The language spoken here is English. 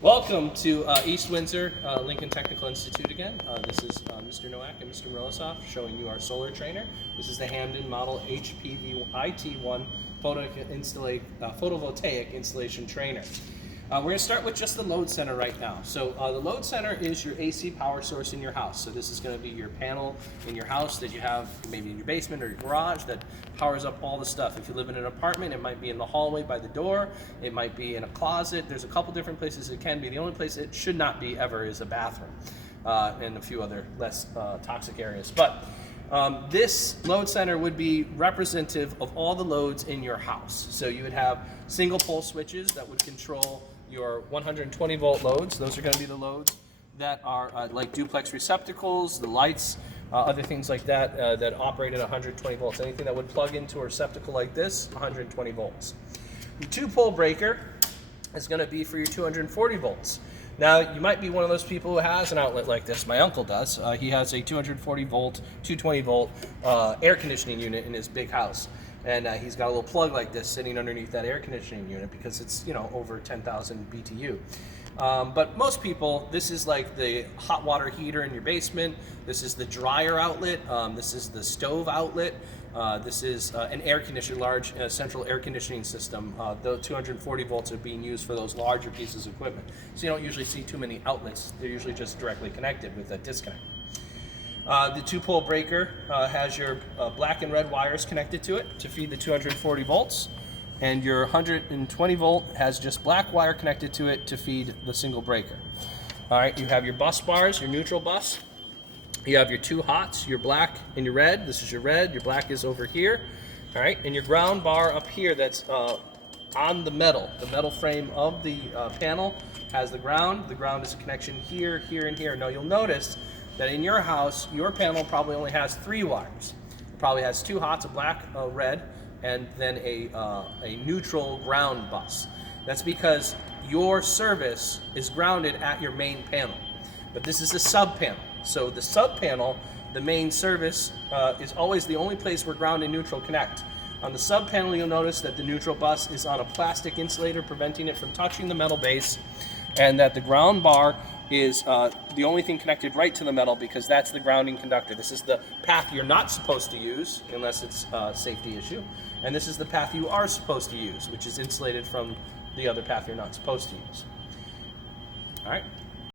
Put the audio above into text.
Welcome to East Windsor Lincoln Technical Institute again. This is Mr. Nowak and Mr. Milosoff showing you our solar trainer. This is the Hamden model HPV IT1 photovoltaic installation trainer. We're going to start with just the load center right now. So the load center is your AC power source in your house. So this is going to be your panel in your house that you have maybe in your basement or your garage that powers up all the stuff. If you live in an apartment, it might be in the hallway by the door. It might be in a closet. There's a couple different places it can be. The only place it should not be ever is a bathroom and a few other less toxic areas. But this load center would be representative of all the loads in your house. So you would have single pole switches that would control your 120 volt loads. Those are going to be the loads that are like duplex receptacles, the lights, other things like that that operate at 120 volts. Anything that would plug into a receptacle like this, 120 volts. The 2-pole breaker is going to be for your 240 volts. Now, you might be one of those people who has an outlet like this. My uncle does. He has a 240 volt, 220 volt air conditioning unit in his big house. And he's got a little plug like this sitting underneath that air conditioning unit because it's, over 10,000 BTU. But most people, this is like the hot water heater in your basement. This is the dryer outlet. This is the stove outlet. This is an air conditioner, large central air conditioning system. The 240 volts are being used for those larger pieces of equipment. So you don't usually see too many outlets. They're usually just directly connected with a disconnect. The 2-pole breaker has your black and red wires connected to it to feed the 240 volts, and your 120 volt has just black wire connected to it to feed the single breaker. All right, you have your bus bars, your neutral bus. You have your 2 hots, your black and your red. This is your red, your black is over here. All right, and your ground bar up here that's on the metal frame of the panel has the ground. The ground is a connection here, here, and here. Now you'll notice that in your house, your panel probably only has 3 wires. It probably has 2 hots, a black, a red, and then a neutral ground bus. That's because your service is grounded at your main panel. But this is a sub panel. So the sub panel, the main service, is always the only place where ground and neutral connect. On the sub panel, you'll notice that the neutral bus is on a plastic insulator preventing it from touching the metal base, and that the ground bar is the only thing connected right to the metal because that's the grounding conductor. This is the path you're not supposed to use unless it's a safety issue. And this is the path you are supposed to use, which is insulated from the other path you're not supposed to use. All right.